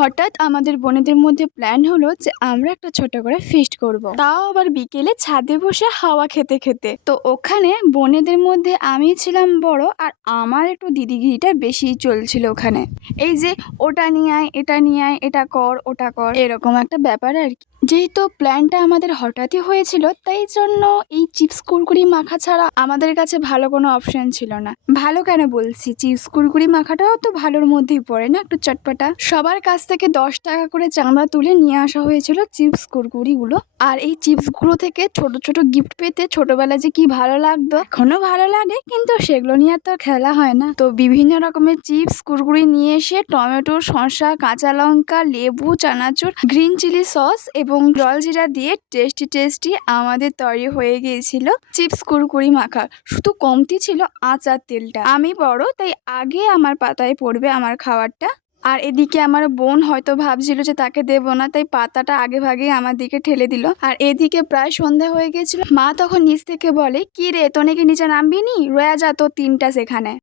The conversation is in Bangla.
হঠাৎ আমাদের বোনেদের মধ্যে প্ল্যান হলো যে আমরা একটা ছোট করে ফিস্ট করব। তাও আবার বিকেলে ছাদে বসে হাওয়া খেতে খেতে। তো ওখানে বোনেদের মধ্যে আমি ছিলাম বড়, আর আমার একটু দিদিগিরিটা বেশি চলছিল ওখানে। এই যে ওটা নিয়ে আয়, এটা নিয়ে আয়, এটা কর, ওটা কর, এরকম একটা ব্যাপার আর কি। যেহেতু প্ল্যানটা আমাদের হঠাৎই হয়েছিল, তাই জন্য এই চিপস কুরকুরি মাখা ছাড়া আমাদের কাছে ভালো কোনো অপশন ছিল না। ভালো কেন বলছি, চিপস কুরকুরি মাখাটাও তো ভালোর মধ্যেই পড়ে না, একটু চটপটা। সবার কাছ থেকে 10 টাকা করে চাঁদা তুলে নিয়ে আসা হয়েছিল চিপস কুরকুরিগুলো। আর এই চিপসগুলো থেকে ছোট ছোট গিফট পেতে ছোটবেলায় যে কি ভালো লাগতো, এখনো ভালো লাগে, কিন্তু সেগুলো নিয়ে আর তো খেলা হয় না। তো বিভিন্ন রকমের চিপস কুরকুরি নিয়ে এসে টমেটো, শসা, কাঁচা লঙ্কা, লেবু, চানাচুর, গ্রিন চিলি সস এবং জলজিরা দিয়ে টেস্টি টেস্টি আমাদের তৈরি হয়ে গিয়েছিল চিপস কুরকুরি মাখা। শুধু কমতি ছিল আচার তেলটা। আমি বড়, তাই আগে আমার পাতায় পড়বে আমার খাবারটা। আর এদিকে আমার বোন হয়তো ভাবছিল যে তাকে দেবো না, তাই পাতাটা আগে ভাগে আমার দিকে ঠেলে দিল। আর এদিকে প্রায় সন্ধ্যা হয়ে গেছিল। মা তখন নিচ থেকে বলে, কি রে, তোর নাকি নিচে নামবি নি, রয়ে যা তোর 3টা সেখানে।